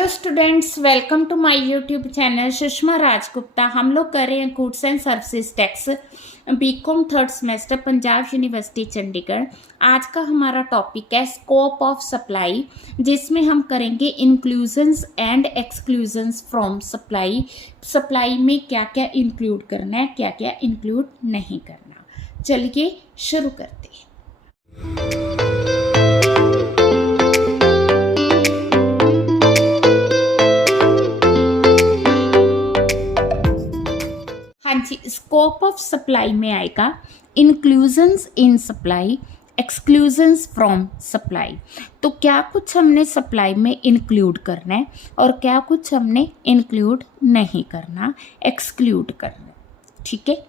Hello students, welcome to my YouTube channel Sushma Rajgupta. हम लोग कर रहे हैं goods and services tax BCom third semester Punjab university Chandigarh. आज का हमारा टॉपिक है स्कोप ऑफ सप्लाई, जिसमें हम करेंगे inclusions and exclusions from supply. Supply में क्या क्या इंक्लूड करना है, क्या क्या इंक्लूड नहीं करना। चलिए शुरू करते हैं। हाँ जी, स्कोप ऑफ सप्लाई में आएगा inclusions in supply, exclusions from supply. तो क्या कुछ हमने सप्लाई में इंक्लूड करना है और क्या कुछ हमने इंक्लूड नहीं करना, एक्सक्लूड करना है। ठीक है,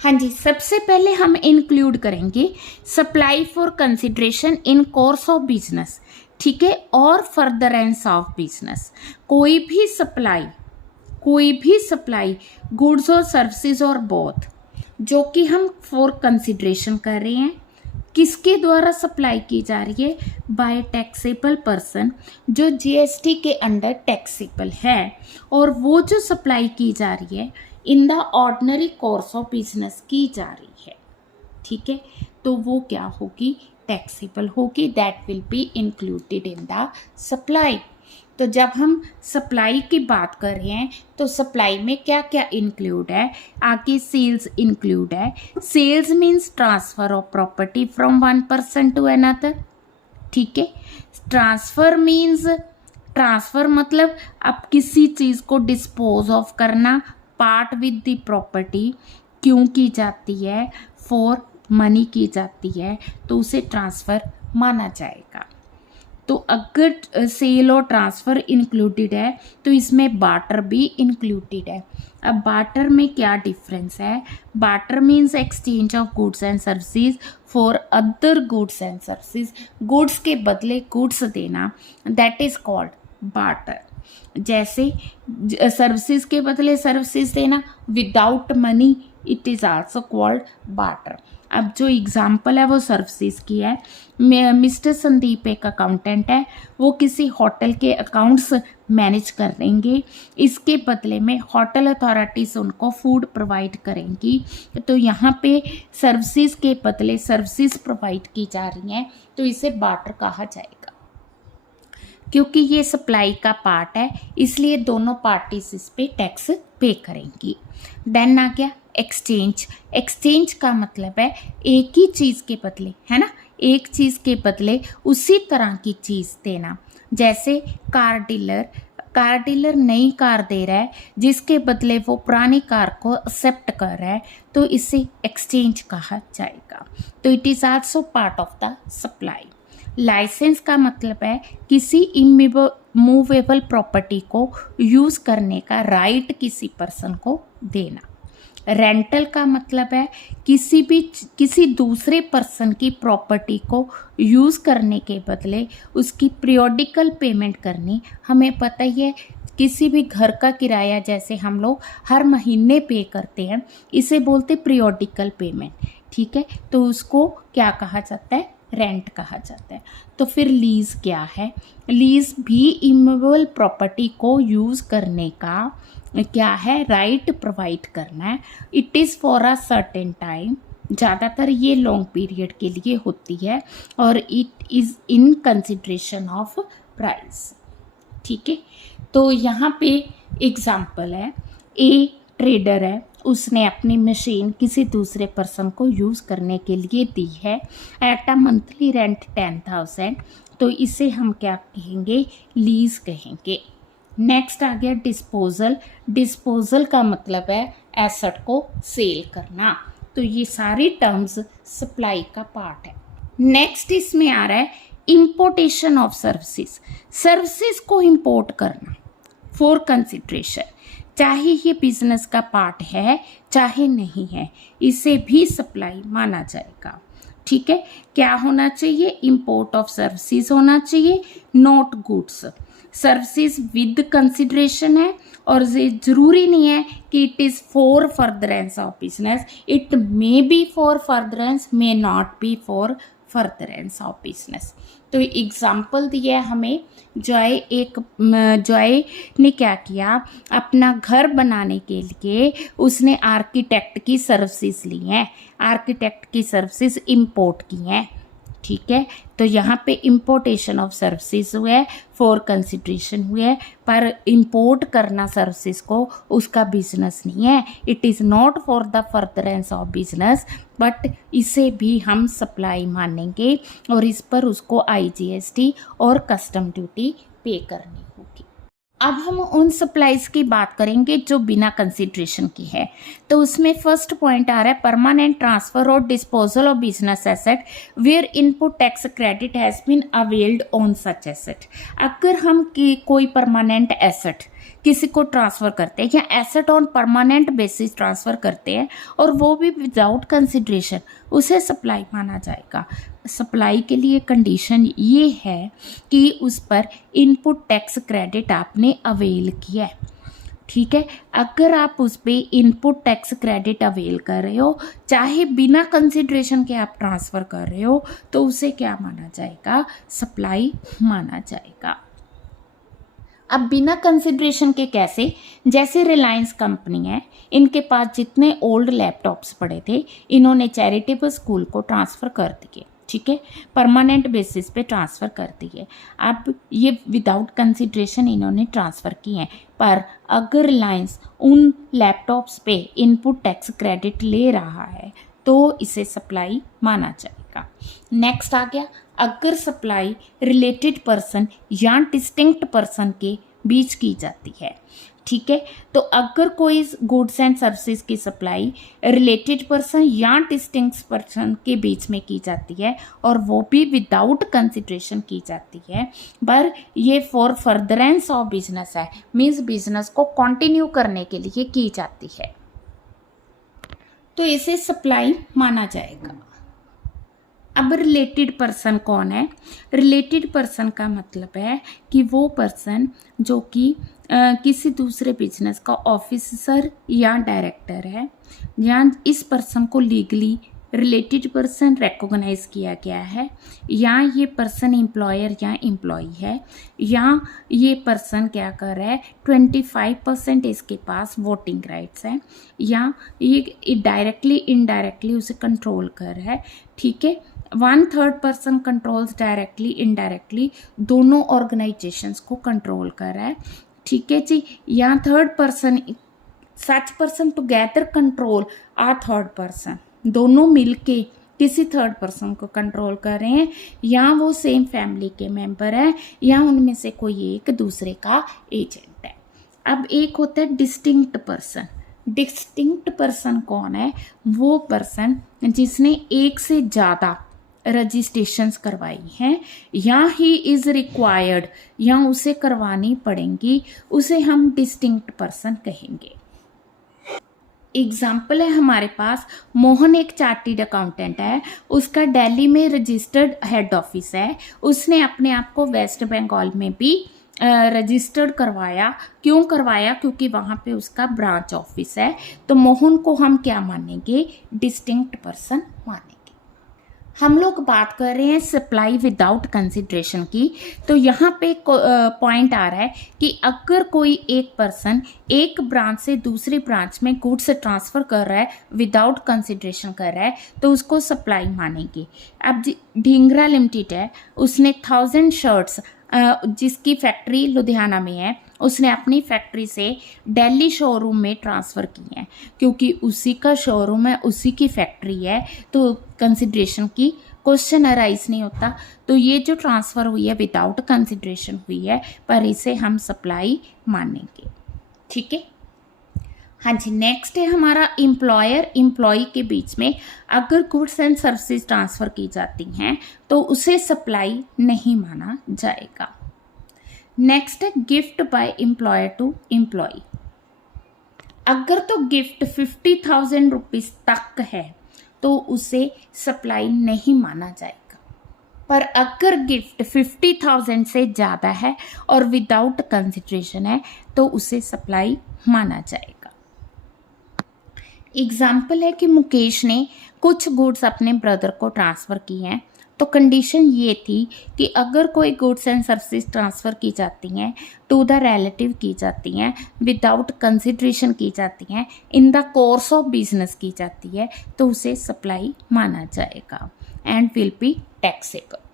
हाँ जी। सबसे पहले हम इंक्लूड करेंगे supply for consideration in course of business, ठीक है, और फर्दरेंस ऑफ बिजनेस। कोई भी सप्लाई गुड्स और सर्विसेज और बोथ जो कि हम फॉर कंसिडरेशन कर रहे हैं, किसके द्वारा सप्लाई की जा रही है? बाय टैक्सेबल पर्सन, जो जीएसटी के अंडर टैक्सेबल है, और वो जो सप्लाई की जा रही है in the ordinary course of business की जा रही है। ठीक है, तो वो क्या होगी? टैक्सेबल होगी। That will be included in the supply. तो जब हम सप्लाई की बात कर रहे हैं तो सप्लाई में क्या क्या इंक्लूड है? आगे सेल्स इंक्लूड है। Sales means transfer of property from one person to another. ठीक है, ट्रांसफर मतलब अब किसी चीज़ को डिस्पोज ऑफ करना। पार्ट विद द प्रॉपर्टी क्यों की जाती है? फॉर मनी की जाती है, तो उसे ट्रांसफ़र माना जाएगा। तो अगर सेल और ट्रांसफ़र इंक्लूडेड है तो इसमें बार्टर भी इंक्लूडेड है। अब बार्टर में क्या डिफरेंस है? Barter means exchange of goods and services for other goods and services. Goods के बदले गुड्स देना, दैट इज कॉल्ड बार्टर। जैसे सर्विसेज के बदले सर्विसेज देना without money, it is also called barter. अब जो एग्जाम्पल है वो सर्विसेज की है। मिस्टर संदीप एक अकाउंटेंट है, वो किसी होटल के अकाउंट्स मैनेज करेंगे, इसके बदले में होटल अथॉरिटीज़ उनको फूड प्रोवाइड करेंगी। तो यहाँ पे सर्विसेज के बदले सर्विसेज प्रोवाइड की जा रही हैं, तो इसे बार्टर कहा जाएगा। क्योंकि ये सप्लाई का पार्ट है, इसलिए दोनों पार्टीज इस पे टैक्स पे करेंगी। देन आ गया एक्सचेंज। एक्सचेंज का मतलब है एक ही चीज़ के बदले, है ना, एक चीज़ के बदले उसी तरह की चीज़ देना। जैसे कार डीलर नई कार दे रहा है, जिसके बदले वो पुरानी कार को एक्सेप्ट कर रहा है, तो इसे एक्सचेंज कहा जाएगा। तो it is also part of the supply. Licence का मतलब है किसी इमूवेबल प्रॉपर्टी को यूज़ करने का राइट किसी पर्सन को देना। रेंटल का मतलब है किसी दूसरे पर्सन की प्रॉपर्टी को यूज़ करने के बदले उसकी पीरियोडिकल पेमेंट करनी। हमें पता ही है, किसी भी घर का किराया जैसे हम लोग हर महीने पे करते हैं, इसे बोलते पीरियोडिकल पेमेंट। ठीक है, तो उसको क्या कहा जाता है? रेंट कहा जाता है। तो फिर लीज क्या है? लीज भी इमूवेबल प्रॉपर्टी को यूज़ करने का क्या है? राइट प्रोवाइड करना है। It is for a certain time, ज़्यादातर ये लॉन्ग पीरियड के लिए होती है, और it is in consideration of price. ठीक है, तो यहाँ पे एग्जाम्पल है, ए ट्रेडर है, उसने अपनी मशीन किसी दूसरे पर्सन को यूज़ करने के लिए दी है एट अ मंथली रेंट 10,000, तो इसे हम क्या कहेंगे? लीज कहेंगे। नेक्स्ट आ गया डिस्पोजल। डिस्पोजल का मतलब है एसेट को सेल करना। तो ये सारी टर्म्स सप्लाई का पार्ट है। नेक्स्ट इसमें आ रहा है इंपोर्टेशन ऑफ सर्विसेज। सर्विसेज को इंपोर्ट करना फॉर कंसिडरेशन, चाहे ये बिजनेस का पार्ट है चाहे नहीं है, इसे भी सप्लाई माना जाएगा। ठीक है, क्या होना चाहिए? इंपोर्ट ऑफ सर्विसेज होना चाहिए, not goods. Services with consideration है, और ये जरूरी नहीं है कि it is for furtherance of business. It may be for furtherance, may not be for furtherance of business. तो एग्जाम्पल दिया हमें, जॉय ने क्या किया, अपना घर बनाने के लिए उसने आर्किटेक्ट की सर्विसेज ली हैं, आर्किटेक्ट की सर्विसेज इंपोर्ट की हैं। ठीक है, तो यहाँ पे इंपोर्टेशन ऑफ सर्विसेज हुआ है, फॉर कंसिडरेशन हुआ है, पर इंपोर्ट करना सर्विसेज को उसका बिजनेस नहीं है, it is not for the furtherance of business, but इसे भी हम सप्लाई मानेंगे और इस पर उसको IGST और कस्टम ड्यूटी पे करनी होगी। अब हम उन सप्लाईज की बात करेंगे जो बिना कंसिडरेशन की है। तो उसमें फर्स्ट पॉइंट आ रहा है, परमानेंट ट्रांसफर और disposal of business asset where input tax credit has been availed on such asset. अगर हम कोई परमानेंट एसेट किसी को ट्रांसफ़र करते हैं या asset on permanent basis transfer करते हैं और वो भी विदाउट कंसिडरेशन, उसे सप्लाई माना जाएगा। सप्लाई के लिए कंडीशन ये है कि उस पर इनपुट टैक्स क्रेडिट आपने अवेल किया है। ठीक है, अगर आप उस पर इनपुट टैक्स क्रेडिट अवेल कर रहे हो, चाहे बिना कंसिडरेशन के आप ट्रांसफ़र कर रहे हो, तो उसे क्या माना जाएगा, सप्लाई माना जाएगा। अब बिना कंसिडरेशन के कैसे, जैसे रिलायंस कंपनी है, इनके पास जितने ओल्ड लैपटॉप्स पड़े थे इन्होंने चैरिटेबल स्कूल को ट्रांसफ़र कर दिए। ठीक है, परमानेंट बेसिस पे ट्रांसफ़र कर दिए। अब ये विदाउट कंसिडरेशन इन्होंने ट्रांसफ़र किए हैं, पर अगर रिलायंस उन लैपटॉप्स पे इनपुट टैक्स क्रेडिट ले रहा है तो इसे सप्लाई माना जाएगा। नेक्स्ट आ गया, अगर सप्लाई रिलेटेड पर्सन या डिस्टिंक्ट पर्सन के बीच की जाती है। ठीक है, तो अगर कोई गुड्स एंड सर्विसेज की सप्लाई रिलेटेड पर्सन या डिस्टिंक्ट पर्सन के बीच में की जाती है और वो भी विदाउट कंसिडरेशन की जाती है, पर ये फॉर फर्दरेंस ऑफ बिजनेस है, मीन्स बिजनेस को कंटिन्यू करने के लिए की जाती है, तो इसे सप्लाई माना जाएगा। अब रिलेटेड पर्सन कौन है? रिलेटेड पर्सन का मतलब है कि वो पर्सन जो कि किसी दूसरे बिजनेस का ऑफिसर या डायरेक्टर है, या इस पर्सन को लीगली रिलेटेड पर्सन रिकॉग्नाइज किया गया है, या ये पर्सन एम्प्लॉयर या एम्प्लॉई है, या ये पर्सन क्या कर रहा है, 25% इसके पास वोटिंग राइट्स हैं, या ये डायरेक्टली इनडायरेक्टली उसे कंट्रोल कर रहा है। ठीक है, 1/3 पर्सन कंट्रोल्स डायरेक्टली इनडायरेक्टली दोनों ऑर्गेनाइजेशंस को कंट्रोल कर रहा है। ठीक है जी, या third person, such person together control आ थर्ड पर्सन, दोनों मिलके किसी थर्ड पर्सन को कंट्रोल कर रहे हैं, या वो सेम फैमिली के मेंबर है, या उनमें से कोई एक दूसरे का एजेंट है। अब एक होता है डिस्टिंक्ट पर्सन। डिस्टिंक्ट पर्सन कौन है? वो पर्सन जिसने एक से ज़्यादा रजिस्ट्रेशंस करवाई हैं, या ही इज़ रिक्वायर्ड, या उसे करवानी पड़ेंगी, उसे हम डिस्टिंक्ट पर्सन कहेंगे। एग्जाम्पल है हमारे पास, मोहन एक चार्टर्ड अकाउंटेंट है, उसका दिल्ली में रजिस्टर्ड हेड ऑफिस है, उसने अपने आप को वेस्ट बंगाल में भी रजिस्टर्ड करवाया। क्यों करवाया? क्योंकि वहाँ पे उसका ब्रांच ऑफिस है, तो मोहन को हम क्या मानेंगे? डिस्टिंक्ट पर्सन मानेंगे। हम लोग बात कर रहे हैं सप्लाई विदाउट कंसिडरेशन की, तो यहाँ पे पॉइंट आ रहा है कि अगर कोई एक पर्सन एक ब्रांच से दूसरी ब्रांच में गुड्स ट्रांसफ़र कर रहा है, विदाउट कंसिडरेशन कर रहा है, तो उसको सप्लाई मानेंगे। अब ढींगरा लिमिटेड है, उसने 1000 शर्ट्स जिसकी फैक्ट्री लुधियाना में है, उसने अपनी फैक्ट्री से दिल्ली शोरूम में ट्रांसफ़र की है, क्योंकि उसी का शोरूम है, उसी की फैक्ट्री है, तो कंसिडरेशन की क्वेश्चन अराइज नहीं होता। तो ये जो ट्रांसफ़र हुई है विदाउट कंसिडरेशन हुई है, पर इसे हम सप्लाई मानेंगे। ठीक है, हाँ जी। नेक्स्ट है हमारा एम्प्लॉयर एम्प्लॉई के बीच में अगर गुड्स एंड सर्विसेज ट्रांसफ़र की जाती हैं तो उसे सप्लाई नहीं माना जाएगा। नेक्स्ट है gift by employer to employee. अगर तो गिफ्ट 50,000 रुपीज़ तक है तो उसे सप्लाई नहीं माना जाएगा, पर अगर गिफ्ट 50,000 से ज़्यादा है और विदाउट कंसिडरेशन है तो उसे सप्लाई माना जाएगा। एग्जाम्पल है कि मुकेश ने कुछ गुड्स अपने ब्रदर को ट्रांसफ़र किए हैं, तो कंडीशन ये थी कि अगर कोई गुड्स एंड सर्विसेज ट्रांसफ़र की जाती हैं टू द रिलेटिव की जाती हैं, विदाउट कंसिड्रेशन की जाती हैं, in the course of business की जाती है, तो उसे सप्लाई माना जाएगा and will be taxable.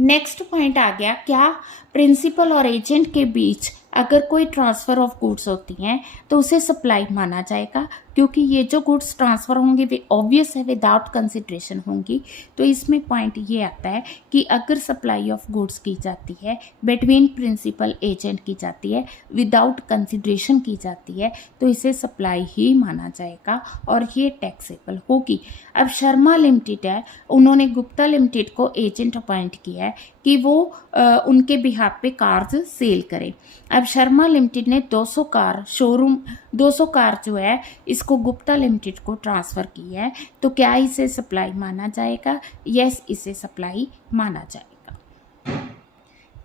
Next point आ गया, क्या प्रिंसिपल और एजेंट के बीच अगर कोई ट्रांसफ़र ऑफ गुड्स होती हैं तो उसे सप्लाई माना जाएगा, क्योंकि ये जो गुड्स ट्रांसफ़र होंगे वे ऑब्वियस है विदाउट कंसिड्रेशन होंगी। तो इसमें पॉइंट ये आता है कि अगर सप्लाई ऑफ गुड्स की जाती है बिटवीन प्रिंसिपल एजेंट की जाती है, विदाउट कंसिड्रेशन की जाती है, तो इसे सप्लाई ही माना जाएगा और ये टैक्सेबल होगी। अब शर्मा लिमिटेड है, उन्होंने गुप्ता लिमिटेड को एजेंट अपॉइंट किया है कि वो उनके बिहाफ पे कार्स सेल करें। अब शर्मा लिमिटेड ने 200 कार शोरूम 200 कार जो है इसको गुप्ता लिमिटेड को ट्रांसफ़र की है, तो क्या इसे सप्लाई माना जाएगा? यस, इसे सप्लाई माना जाएगा।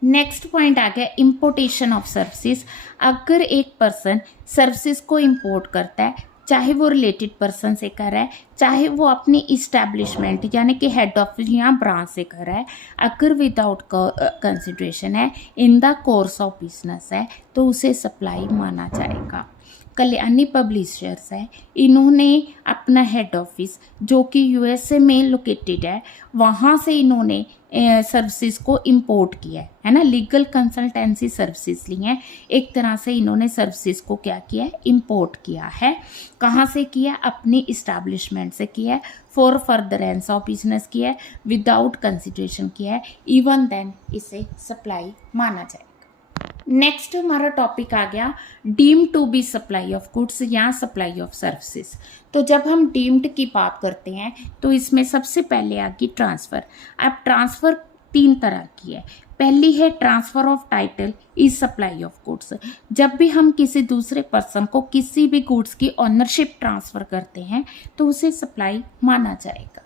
नेक्स्ट पॉइंट आ गया इंपोर्टेशन ऑफ सर्विसेज। अगर एक पर्सन सर्विसेज को इंपोर्ट करता है, चाहे वो रिलेटेड पर्सन से कर रहा है, चाहे वो अपनी इस्टेब्लिशमेंट यानी कि हेड ऑफिस या ब्रांच से कर रहा है, अगर विदाउट कंसिड्रेशन है, इन द कोर्स ऑफ बिजनेस है, तो उसे सप्लाई माना जाएगा। कल्याणी पब्लिशर्स है, इन्होंने अपना हेड ऑफिस जो कि यूएसए में लोकेटेड है, वहाँ से इन्होंने सर्विसेज को इंपोर्ट किया है ना, लीगल कंसल्टेंसी सर्विसेज ली हैं। एक तरह से इन्होंने सर्विसेज को क्या किया है, इंपोर्ट किया है। कहाँ से किया? अपनी इस्टेब्लिशमेंट से किया है, फॉर फर्दरेंस ऑफ बिजनेस किया है, विदाउट कंसिडरेशन किया है, इवन देन इसे सप्लाई माना जाएगा। नेक्स्ट हमारा टॉपिक आ गया deemed to be supply of goods या सप्लाई ऑफ सर्विसेज। तो जब हम डीम्ड की बात करते हैं तो इसमें सबसे पहले आ गई ट्रांसफ़र। अब ट्रांसफ़र 3 तरह की है। पहली है transfer of title is supply of goods. जब भी हम किसी दूसरे पर्सन को किसी भी गुड्स की ऑनरशिप ट्रांसफ़र करते हैं तो उसे सप्लाई माना जाएगा।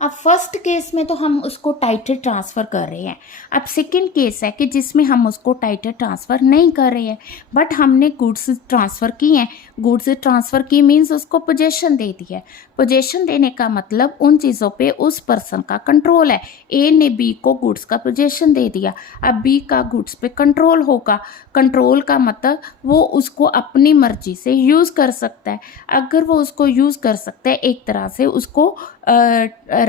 अब फर्स्ट केस में तो हम उसको टाइटल ट्रांसफ़र कर रहे हैं। अब सेकंड केस है कि जिसमें हम उसको टाइटल ट्रांसफ़र नहीं कर रहे हैं, बट हमने गुड्स ट्रांसफ़र की हैं। गुड्स ट्रांसफ़र की मीन्स उसको पोजेशन दे दी है। पोजेशन देने का मतलब उन चीज़ों पे उस पर्सन का कंट्रोल है। ए ने बी को गुड्स का पोजेशन दे दिया, अब बी का गुड्स पे कंट्रोल होगा। कंट्रोल का मतलब वो उसको अपनी मर्जी से यूज़ कर सकता है। अगर वो उसको यूज़ कर सकता है, एक तरह से उसको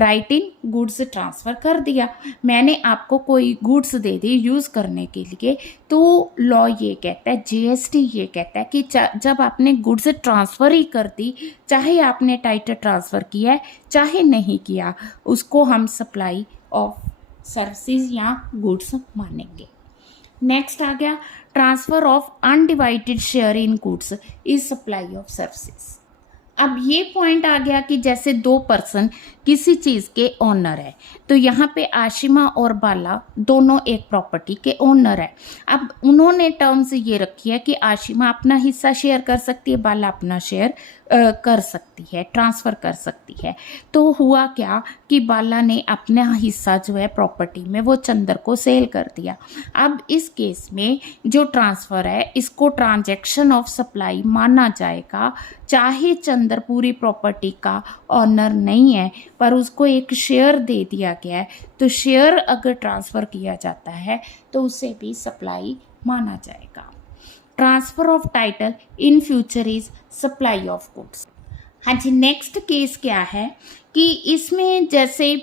राइटिंग गुड्स ट्रांसफ़र कर दिया। मैंने आपको कोई गुड्स दे दी यूज़ करने के लिए, तो लॉ ये कहता है, जीएसटी ये कहता है कि जब आपने गुड्स ट्रांसफ़र ही कर दी, चाहे आपने टाइटल ट्रांसफ़र किया है चाहे नहीं किया, उसको हम सप्लाई ऑफ सर्विसेज या गुड्स मानेंगे। नेक्स्ट आ गया transfer of undivided share in goods is supply of services. अब ये पॉइंट आ गया कि जैसे 2 पर्सन किसी चीज़ के ओनर है, तो यहाँ पे आशिमा और बाला दोनों एक प्रॉपर्टी के ओनर है। अब उन्होंने टर्म्स ये रखी है कि आशिमा अपना हिस्सा शेयर कर सकती है, बाला अपना शेयर कर सकती है, ट्रांसफ़र कर सकती है। तो हुआ क्या कि बाला ने अपना हिस्सा जो है प्रॉपर्टी में वो चंदर को सेल कर दिया। अब इस केस में जो ट्रांसफ़र है इसको ट्रांजैक्शन ऑफ सप्लाई माना जाएगा, चाहे चंदर पूरी प्रॉपर्टी का ऑनर नहीं है पर उसको एक शेयर दे दिया गया है, तो शेयर अगर ट्रांसफ़र किया जाता है तो उसे भी सप्लाई माना जाएगा। Transfer of title in future is supply of goods. हाँ जी, नेक्स्ट केस क्या है कि इसमें जैसे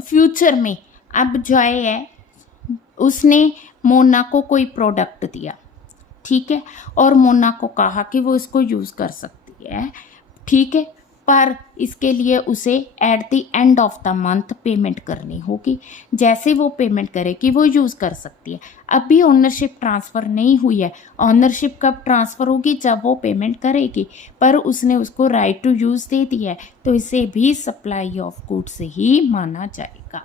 फ्यूचर में अब जॉय है, उसने मोना को कोई प्रोडक्ट दिया, ठीक है, और मोना को कहा कि वो इसको यूज़ कर सकती है, ठीक है, पर इसके लिए उसे at the end of the month payment करनी होगी। जैसे वो पेमेंट करेगी वो यूज़ कर सकती है। अभी ओनरशिप ट्रांसफ़र नहीं हुई है। ओनरशिप कब ट्रांसफ़र होगी? जब वो पेमेंट करेगी, पर उसने उसको राइट टू यूज़ दे दिया है, तो इसे भी सप्लाई ऑफ गुड्स ही माना जाएगा।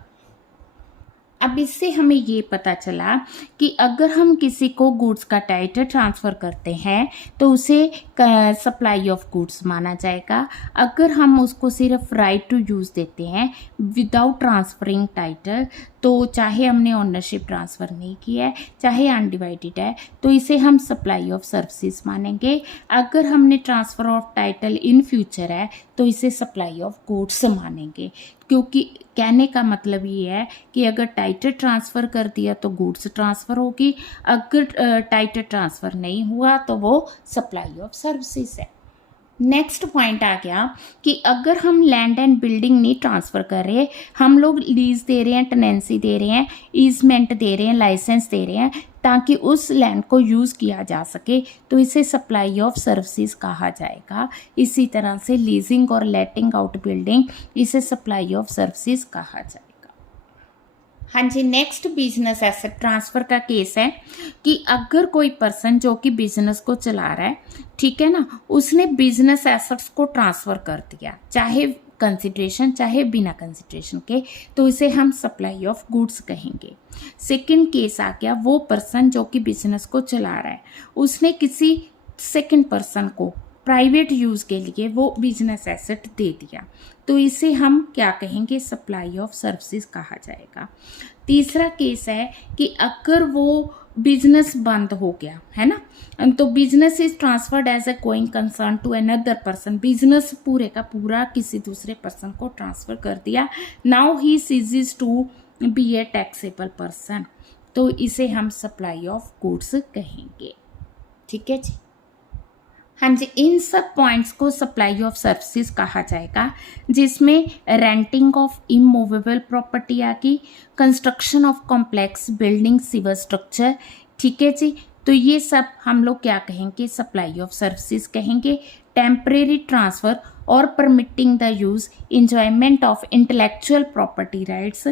अब इससे हमें ये पता चला कि अगर हम किसी को गुड्स का टाइटल ट्रांसफ़र करते हैं तो उसे सप्लाई ऑफ गुड्स माना जाएगा। अगर हम उसको सिर्फ राइट टू यूज़ देते हैं विदाउट ट्रांसफरिंग टाइटल तो चाहे हमने ओनरशिप ट्रांसफ़र नहीं किया है, चाहे अनडिवाइडेड है, तो इसे हम सप्लाई ऑफ सर्विसेज मानेंगे। अगर हमने transfer of title in future है तो इसे सप्लाई ऑफ गुड्स मानेंगे, क्योंकि कहने का मतलब ये है कि अगर टाइटल ट्रांसफ़र कर दिया तो गुड्स ट्रांसफ़र होगी, अगर टाइटल ट्रांसफ़र नहीं हुआ तो वो सप्लाई ऑफ सर्विसेज है। नेक्स्ट पॉइंट आ गया कि अगर हम लैंड एंड बिल्डिंग नहीं ट्रांसफ़र कर रहे, हम लोग लीज दे रहे हैं, टेनेंसी दे रहे हैं, ईजमेंट दे रहे हैं, लाइसेंस दे रहे हैं ताकि उस लैंड को यूज़ किया जा सके, तो इसे सप्लाई ऑफ सर्विसेज कहा जाएगा। इसी तरह से लीजिंग और लेटिंग आउट बिल्डिंग, इसे सप्लाई ऑफ सर्विसेज कहा जाएगा। हाँ जी, नेक्स्ट बिजनेस एसेट ट्रांसफ़र का केस है कि अगर कोई पर्सन जो कि बिजनेस को चला रहा है, ठीक है ना, उसने बिजनेस एसेट्स को ट्रांसफ़र कर दिया, चाहे कंसिडरेशन चाहे बिना कंसिडरेशन के, तो इसे हम सप्लाई ऑफ गुड्स कहेंगे। सेकंड केस आ गया, वो पर्सन जो कि बिजनेस को चला रहा है, उसने किसी सेकंड पर्सन को प्राइवेट यूज़ के लिए वो बिजनेस एसेट दे दिया, तो इसे हम क्या कहेंगे, सप्लाई ऑफ सर्विसेज कहा जाएगा। तीसरा केस है कि अगर वो बिजनेस बंद हो गया है ना, तो business is transferred as a going concern to another person, business पूरे का पूरा किसी दूसरे पर्सन को ट्रांसफर कर दिया, now he ceases to be a taxable person, तो इसे हम सप्लाई ऑफ गुड्स कहेंगे। ठीक है जी। हाँ जी, इन सब पॉइंट्स को सप्लाई ऑफ सर्विसेज कहा जाएगा, जिसमें रेंटिंग ऑफ इमूवेबल प्रॉपर्टी आ गई, construction of complex building civil structure. ठीक है जी, तो ये सब हम लोग क्या कहेंगे, सप्लाई ऑफ सर्विसेज कहेंगे। टेम्परेरी ट्रांसफ़र और permitting the use enjoyment of intellectual property rights,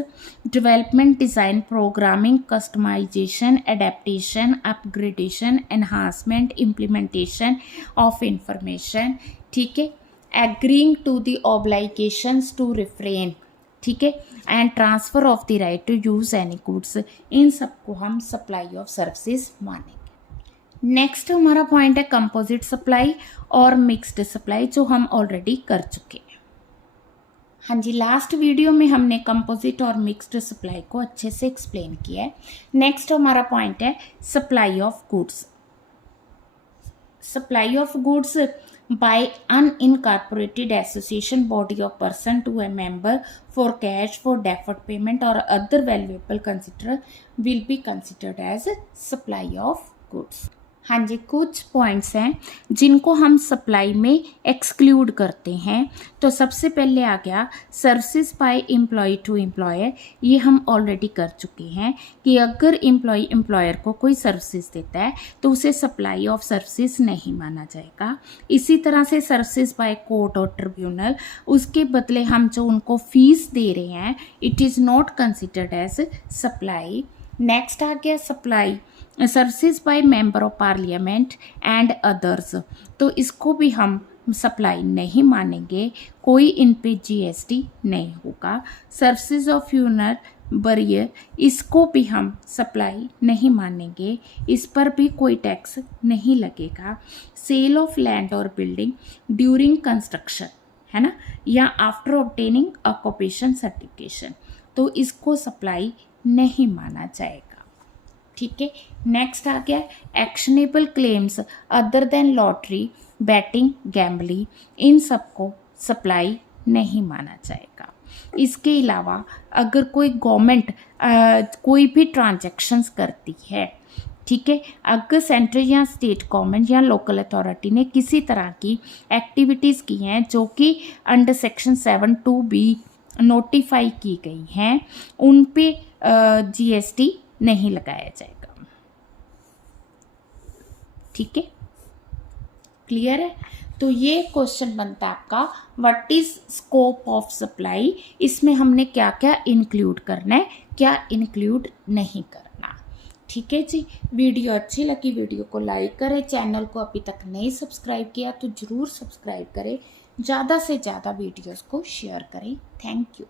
development, design, programming, customization, adaptation, upgradation, enhancement, implementation of information, ठीक है, agreeing to the obligations to refrain, ठीक है, and transfer of the right to use any goods, इन सबको हम supply of services मानेंगे। Next हमारा point है कंपोजिट सप्लाई और मिक्स्ड सप्लाई, जो हम ऑलरेडी कर चुके हैं। हाँ जी, लास्ट वीडियो में हमने कंपोजिट और मिक्स्ड सप्लाई को अच्छे से एक्सप्लेन किया है। नेक्स्ट हमारा पॉइंट है supply of goods. Supply of goods by unincorporated association body of person to a member for cash, for deferred payment or other valuable consider will be considered as supply of goods। हाँ जी, कुछ points हैं जिनको हम supply में exclude करते हैं। तो सबसे पहले आ गया services by employ to employer, ये हम ऑलरेडी कर चुके हैं कि अगर एम्प्लॉय एम्प्लॉयर को कोई सर्विसेज देता है तो उसे सप्लाई ऑफ सर्विसेज नहीं माना जाएगा। इसी तरह से सर्विसेज बाय कोर्ट और ट्रिब्यूनल, उसके बदले हम जो उनको फीस दे रहे हैं, it is not considered as supply. Next आ गया supply services by member of parliament and others, तो इसको भी हम सप्लाई नहीं मानेंगे, कोई इन पे जीएसटी नहीं होगा। सर्विसेज ऑफ फ्यूनरल बरियर, इसको भी हम सप्लाई नहीं मानेंगे, इस पर भी कोई टैक्स नहीं लगेगा। सेल ऑफ लैंड और बिल्डिंग ड्यूरिंग कंस्ट्रक्शन, है ना, या आफ्टर ऑब्टेनिंग ऑक्यूपेशन सर्टिफिकेशन, तो इसको सप्लाई नहीं माना जाएगा। ठीक है, नेक्स्ट आ गया actionable claims other than lottery, betting, gambling, इन सबको सप्लाई नहीं माना जाएगा। इसके अलावा अगर कोई गवर्नमेंट कोई भी ट्रांजैक्शंस करती है, ठीक है, अगर सेंट्रल या स्टेट गवर्नमेंट या लोकल अथॉरिटी ने किसी तरह की एक्टिविटीज़ की हैं जो कि अंडर सेक्शन 7(2)(b) नोटिफाई की गई हैं, उन पे जीएसटी नहीं लगाया जाएगा। ठीक है, क्लियर है। तो ये क्वेश्चन बनता है आपका, what is scope of supply, इसमें हमने क्या क्या इंक्लूड करना है, क्या इंक्लूड नहीं करना। ठीक है जी, वीडियो अच्छी लगी वीडियो को लाइक करें, चैनल को अभी तक नहीं सब्सक्राइब किया तो ज़रूर सब्सक्राइब करें, ज़्यादा से ज़्यादा वीडियोस को शेयर करें। Thank you.